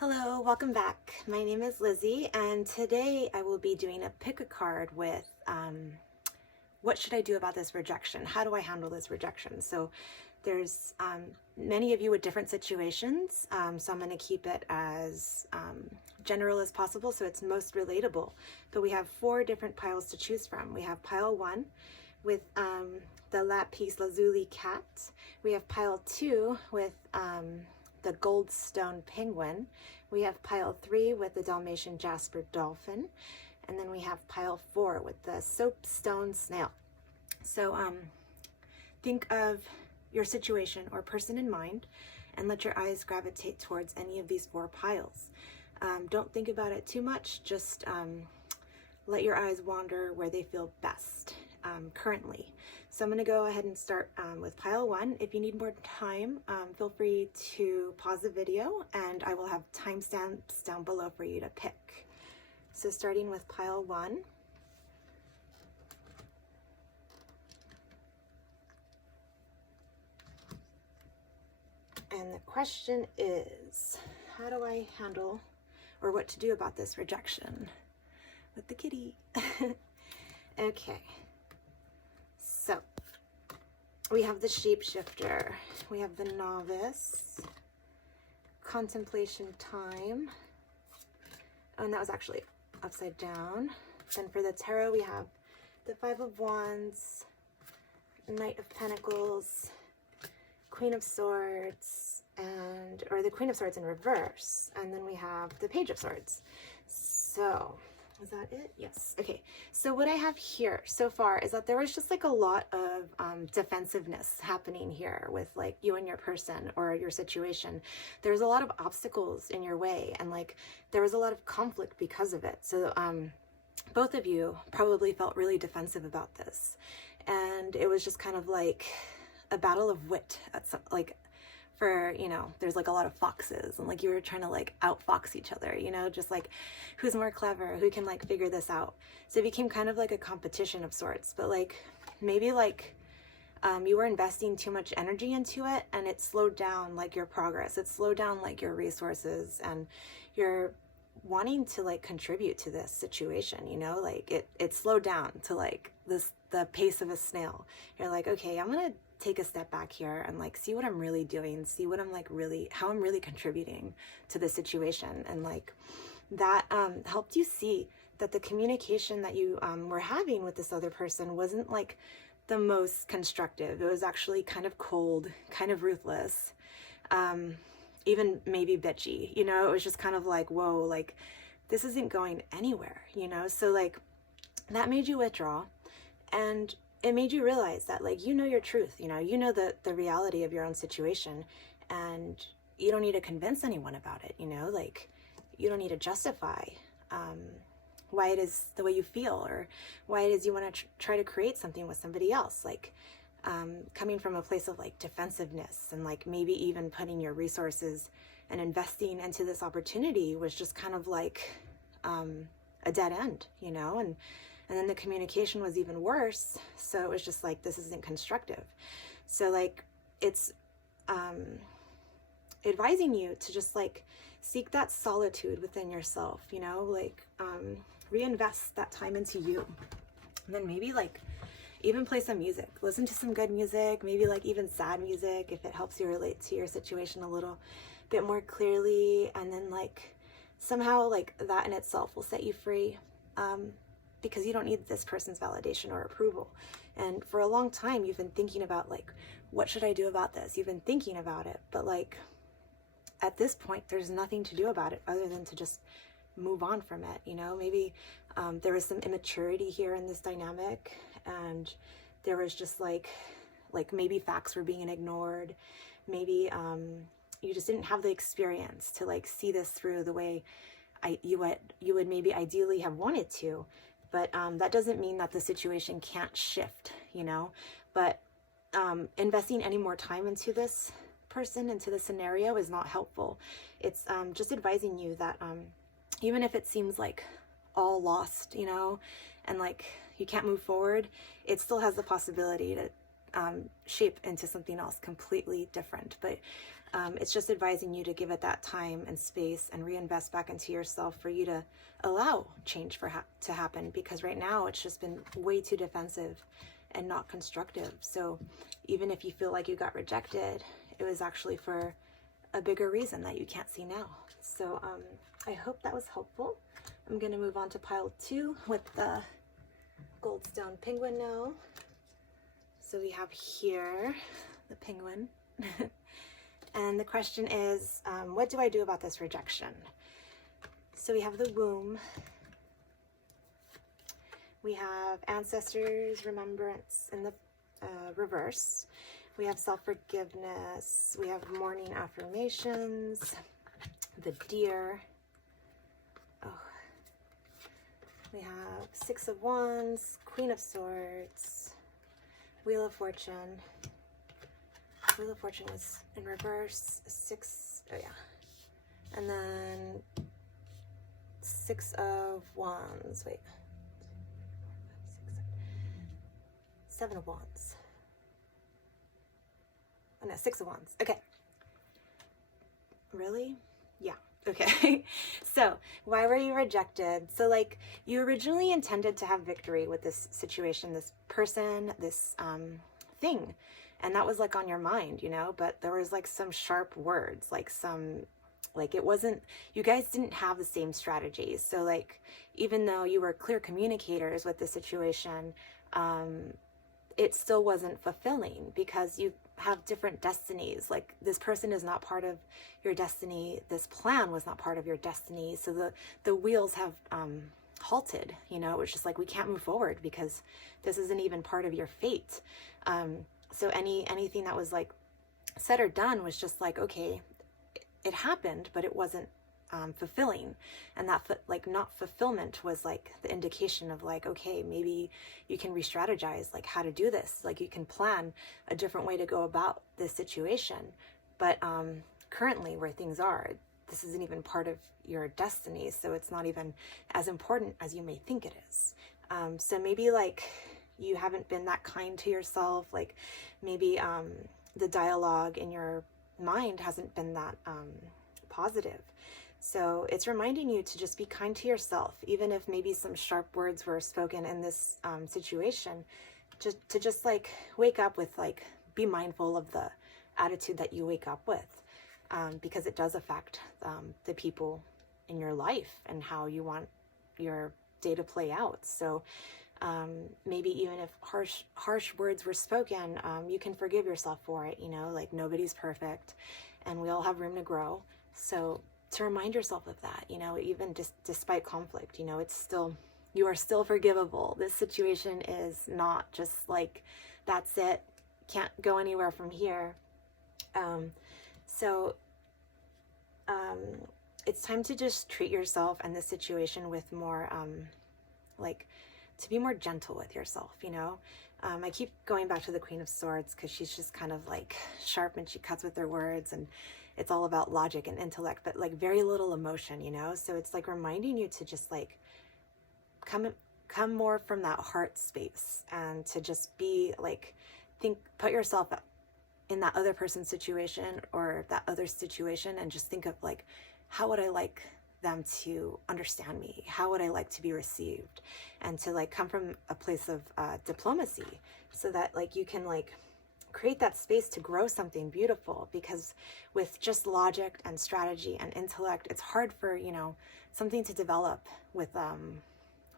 Hello, welcome back. My name is Lizzie, and today I will be doing a pick a card with what should I do about this rejection? How do I handle this rejection? So there's many of you with different situations, so I'm going to keep it as general as possible so it's most relatable. But we have 4 different piles to choose from. We have pile 1 with the Lapis Cat. We have pile 2 with the Goldstone penguin. We have pile 3 with the Dalmatian Jasper Dolphin. And then we have pile 4 with the Soapstone Snail. So think of your situation or person in mind and let your eyes gravitate towards any of these 4 piles. Don't think about it too much, just let your eyes wander where they feel best currently. So I'm going to go ahead and start with pile 1. If you need more time, feel free to pause the video and I will have timestamps down below for you to pick. So starting with pile 1. And the question is, how do I handle or what to do about this rejection with the kitty? Okay. So we have the shapeshifter, we have the novice, contemplation time, and that was actually upside down. Then for the tarot, we have the 5 of Wands, Knight of Pentacles, Queen of Swords, or the Queen of Swords in reverse, and then we have the Page of Swords. So is that it? Yes. Okay. So what I have here so far is that there was just like a lot of defensiveness happening here with like you and your person or your situation. There's a lot of obstacles in your way and like there was a lot of conflict because of it. So both of you probably felt really defensive about this. And it was just kind of like a battle of wit at some, like for, you know, there's like a lot of foxes and like you were trying to like outfox each other, you know, just like who's more clever, who can like figure this out. So it became kind of like a competition of sorts, but like maybe like you were investing too much energy into it and it slowed down like your progress. It slowed down like your resources and you're wanting to like contribute to this situation, you know, like it slowed down to like the pace of a snail. You're like, okay, I'm gonna take a step back here and like see what I'm really doing, see what I'm like really, how I'm really contributing to the situation. And like that helped you see that the communication that you were having with this other person wasn't like the most constructive. It was actually kind of cold, kind of ruthless, even maybe bitchy, you know. It was just kind of like, whoa, like this isn't going anywhere, you know. So like that made you withdraw, and it made you realize that like you know your truth, you know the reality of your own situation, and you don't need to convince anyone about it, you know, like you don't need to justify why it is the way you feel or why it is you want to try to create something with somebody else. Like coming from a place of like defensiveness and like maybe even putting your resources and investing into this opportunity was just kind of like a dead end, you know. And then the communication was even worse. So it was just like, this isn't constructive. So like, it's advising you to just like seek that solitude within yourself, you know, like reinvest that time into you. And then maybe like even play some music, listen to some good music, maybe like even sad music if it helps you relate to your situation a little bit more clearly. And then like somehow like that in itself will set you free. Because you don't need this person's validation or approval. And for a long time, you've been thinking about like, what should I do about this? You've been thinking about it, but like at this point, there's nothing to do about it other than to just move on from it. You know, maybe there was some immaturity here in this dynamic, and there was just like maybe facts were being ignored. Maybe you just didn't have the experience to like see this through the way you would maybe ideally have wanted to. But that doesn't mean that the situation can't shift, you know. But investing any more time into this person, into the scenario, is not helpful. It's just advising you that even if it seems like all lost, you know, and like you can't move forward, it still has the possibility to shape into something else completely different. But It's just advising you to give it that time and space and reinvest back into yourself for you to allow change to happen, because right now it's just been way too defensive and not constructive. So even if you feel like you got rejected, it was actually for a bigger reason that you can't see now. So I hope that was helpful. I'm going to move on to pile 2 with the Goldstone penguin now. So we have here the penguin. And the question is, what do I do about this rejection? So we have the womb. We have ancestors, remembrance in the reverse. We have self-forgiveness. We have morning affirmations. The deer. Oh. We have 6 of Wands, Queen of Swords, Wheel of Fortune. Wheel of Fortune was in reverse. 6. Oh yeah. And then 6 of Wands. Wait. 7 of Wands. Oh no, 6 of Wands. Okay. Really? Yeah. Okay. So why were you rejected? So like, you originally intended to have victory with this situation, this person, this thing. And that was like on your mind, you know, but there was like some sharp words, like it wasn't, you guys didn't have the same strategies. So like, even though you were clear communicators with the situation, it still wasn't fulfilling because you have different destinies. Like, this person is not part of your destiny. This plan was not part of your destiny. So the wheels have halted, you know. It's just like, we can't move forward because this isn't even part of your fate. So anything that was like said or done was just like, okay, it happened, but it wasn't fulfilling. And that not fulfillment was like the indication of like, okay, maybe you can re-strategize like how to do this. Like, you can plan a different way to go about this situation. But currently where things are, this isn't even part of your destiny. So it's not even as important as you may think it is. So maybe like you haven't been that kind to yourself. Like maybe the dialogue in your mind hasn't been that positive. So it's reminding you to just be kind to yourself, even if maybe some sharp words were spoken in this situation, to just like wake up with, like, be mindful of the attitude that you wake up with, because it does affect the people in your life and how you want your day to play out. So maybe even if harsh words were spoken, you can forgive yourself for it, you know, like nobody's perfect and we all have room to grow. So to remind yourself of that, you know, even just despite conflict, you know, it's still, you are still forgivable. This situation is not just like, that's it, can't go anywhere from here. It's time to just treat yourself and the situation with more, like, to be more gentle with yourself, you know. I keep going back to the Queen of Swords because she's just kind of like sharp and she cuts with her words, and it's all about logic and intellect, but like very little emotion, you know. So it's like reminding you to just like come more from that heart space, and to just be like, put yourself in that other person's situation or that other situation, and just think of like, how would I like them to understand me? How would I like to be received? And to like come from a place of diplomacy, so that like you can like create that space to grow something beautiful. Because with just logic and strategy and intellect, it's hard for, you know, something to develop with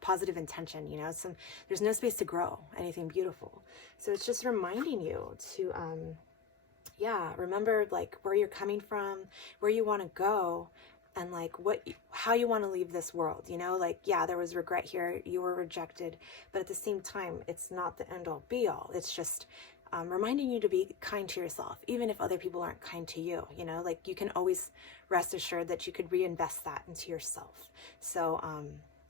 positive intention, you know. So there's no space to grow anything beautiful. So it's just reminding you to remember like where you're coming from, where you want to go, and like how you want to leave this world, you know. Like, yeah, there was regret here, you were rejected, but at the same time, it's not the end all be all. It's just reminding you to be kind to yourself, even if other people aren't kind to you, you know. Like, you can always rest assured that you could reinvest that into yourself. So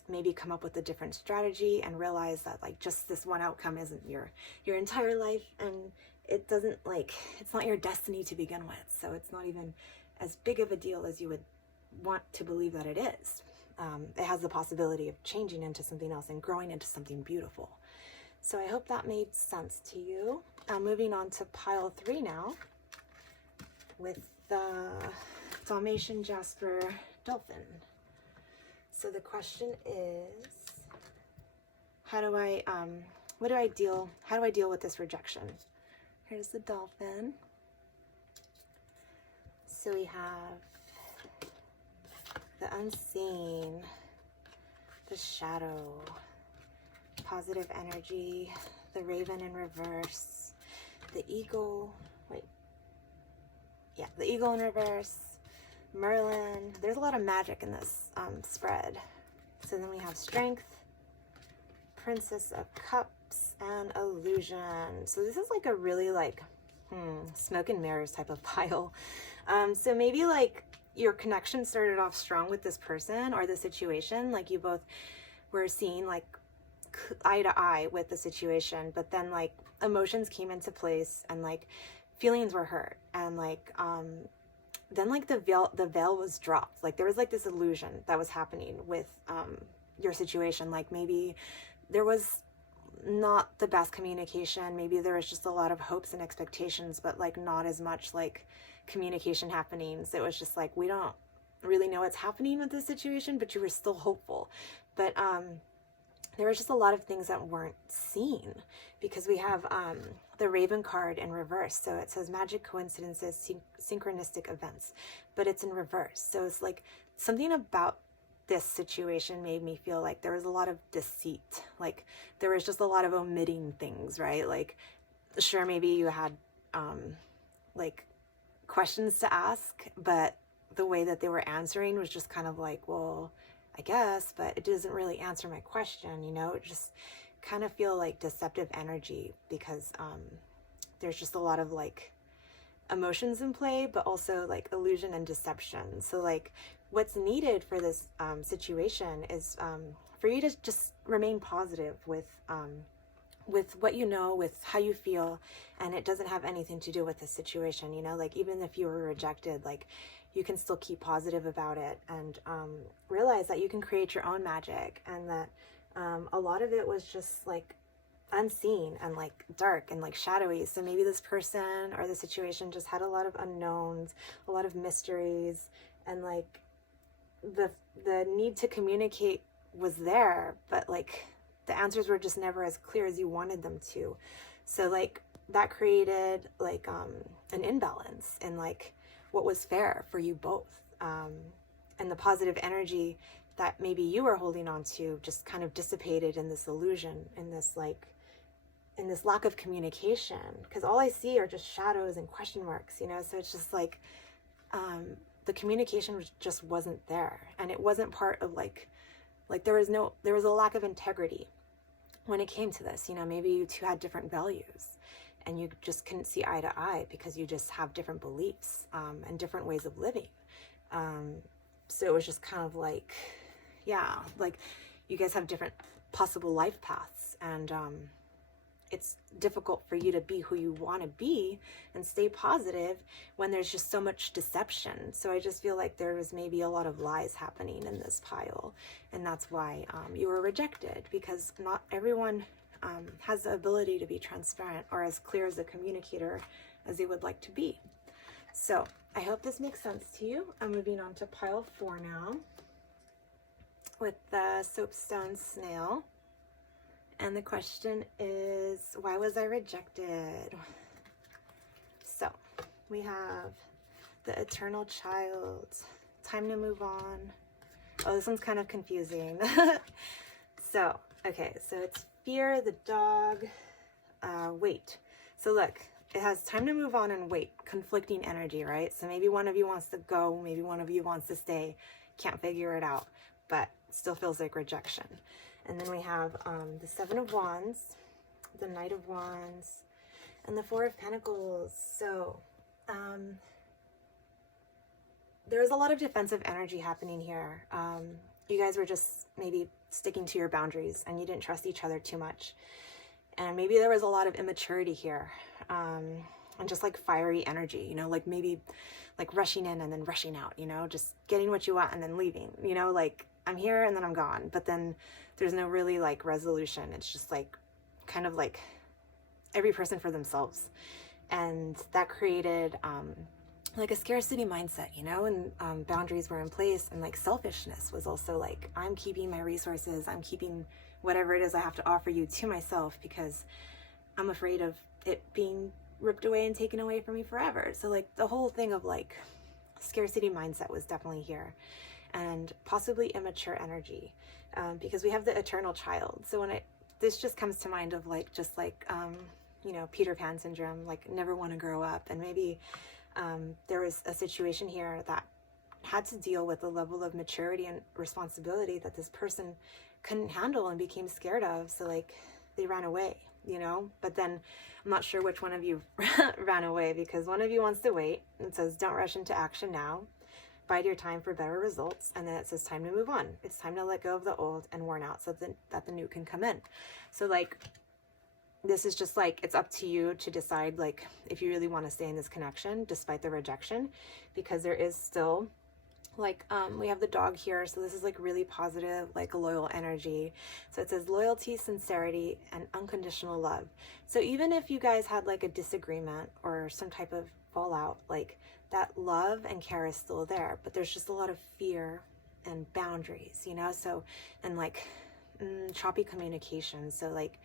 maybe come up with a different strategy and realize that like just this one outcome isn't your entire life, and it doesn't, like, it's not your destiny to begin with. So it's not even as big of a deal as you would want to believe that it is. It has the possibility of changing into something else and growing into something beautiful. So I hope that made sense to you. Moving on to pile 3 now with the Dalmatian, Jasper, Dolphin. So the question is, how do I deal with this rejection? Here's the Dolphin. So we have the unseen, the shadow, positive energy, the raven in reverse, the eagle, the eagle in reverse, Merlin. There's a lot of magic in this spread. So then we have strength, Princess of Cups, and illusion. So this is like a really like smoke and mirrors type of pile. So maybe like your connection started off strong with this person or the situation, like you both were seeing like eye to eye with the situation, but then like emotions came into place and like feelings were hurt, and like then like the veil was dropped. Like there was like this illusion that was happening with your situation. Like maybe there was not the best communication, maybe there was just a lot of hopes and expectations, but like not as much like communication happening. So it was just like, we don't really know what's happening with this situation, but you were still hopeful. But there was just a lot of things that weren't seen, because we have the Raven card in reverse. So it says magic coincidences, synchronistic events, but it's in reverse. So it's like something about this situation made me feel like there was a lot of deceit. Like there was just a lot of omitting things, right? Like, sure, maybe you had like questions to ask, but the way that they were answering was just kind of like, well, I guess, but it doesn't really answer my question, you know? It just kind of feel like deceptive energy, because there's just a lot of like emotions in play, but also like illusion and deception. So like what's needed for this situation is for you to just remain positive with what you know, with how you feel, and it doesn't have anything to do with the situation, you know? Like even if you were rejected, like you can still keep positive about it, and realize that you can create your own magic, and that a lot of it was just like unseen and like dark and like shadowy. So maybe this person or the situation just had a lot of unknowns, a lot of mysteries, and like the need to communicate was there, but like the answers were just never as clear as you wanted them to. So like that created like an imbalance in like what was fair for you both, and the positive energy that maybe you were holding on to just kind of dissipated in this illusion, in this lack of communication, because all I see are just shadows and question marks, you know? So it's just like the communication just wasn't there, and it wasn't part of like there was a lack of integrity when it came to this, you know? Maybe you two had different values, and you just couldn't see eye to eye because you just have different beliefs and different ways of living. So it was just kind of like, yeah, like you guys have different possible life paths, and it's difficult for you to be who you want to be and stay positive when there's just so much deception. So I just feel like there was maybe a lot of lies happening in this pile, and that's why you were rejected, because not everyone has the ability to be transparent or as clear as a communicator as they would like to be. So I hope this makes sense to you. I'm moving on to pile 4 now with the Soapstone Snail. And the question is, why was I rejected? So we have the Eternal Child, time to move on. Oh, this one's kind of confusing. So, okay, so it's fear, the dog, wait. So look, it has time to move on and wait, conflicting energy, right? So maybe one of you wants to go, maybe one of you wants to stay, can't figure it out, but still feels like rejection. And then we have the 7 of Wands, the Knight of Wands, and the 4 of Pentacles. So there was a lot of defensive energy happening here. You guys were just maybe sticking to your boundaries, and you didn't trust each other too much. And maybe there was a lot of immaturity here, and just like fiery energy, you know, like maybe like rushing in and then rushing out, you know, just getting what you want and then leaving, you know, like I'm here and then I'm gone, but then there's no really like resolution. It's just like kind of like every person for themselves. And that created like a scarcity mindset, you know, and boundaries were in place, and like selfishness was also like, I'm keeping my resources, I'm keeping whatever it is I have to offer you to myself because I'm afraid of it being ripped away and taken away from me forever. So like the whole thing of like scarcity mindset was definitely here, and possibly immature energy, because we have the eternal child. So when this just comes to mind of like, just like, you know, Peter Pan syndrome, like never want to grow up. And maybe there was a situation here that had to deal with a level of maturity and responsibility that this person couldn't handle and became scared of. So like they ran away, you know. But then I'm not sure which one of you ran away, because one of you wants to wait and says, don't rush into action now. Bide your time for better results. And then it says time to move on. It's time to let go of the old and worn out so that the new can come in. So like, this is just like, it's up to you to decide like if you really want to stay in this connection despite the rejection, because there is still like, we have the dog here. So this is like really positive, like a loyal energy. So it says loyalty, sincerity, and unconditional love. So even if you guys had like a disagreement or some type of fallout, like that love and care is still there, but there's just a lot of fear and boundaries, you know? So, and like choppy communication. So like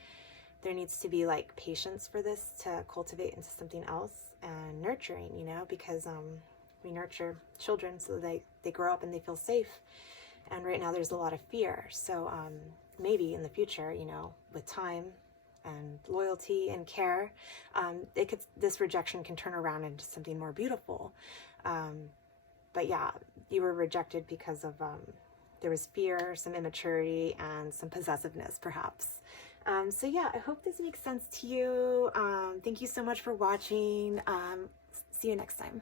there needs to be like patience for this to cultivate into something else, and nurturing, you know, because we nurture children so they grow up and they feel safe. And right now there's a lot of fear. So maybe in the future, you know, with time and loyalty and care, this rejection can turn around into something more beautiful. But yeah, you were rejected because of there was fear, some immaturity, and some possessiveness perhaps. So yeah, I hope this makes sense to you. Thank you so much for watching. See you next time.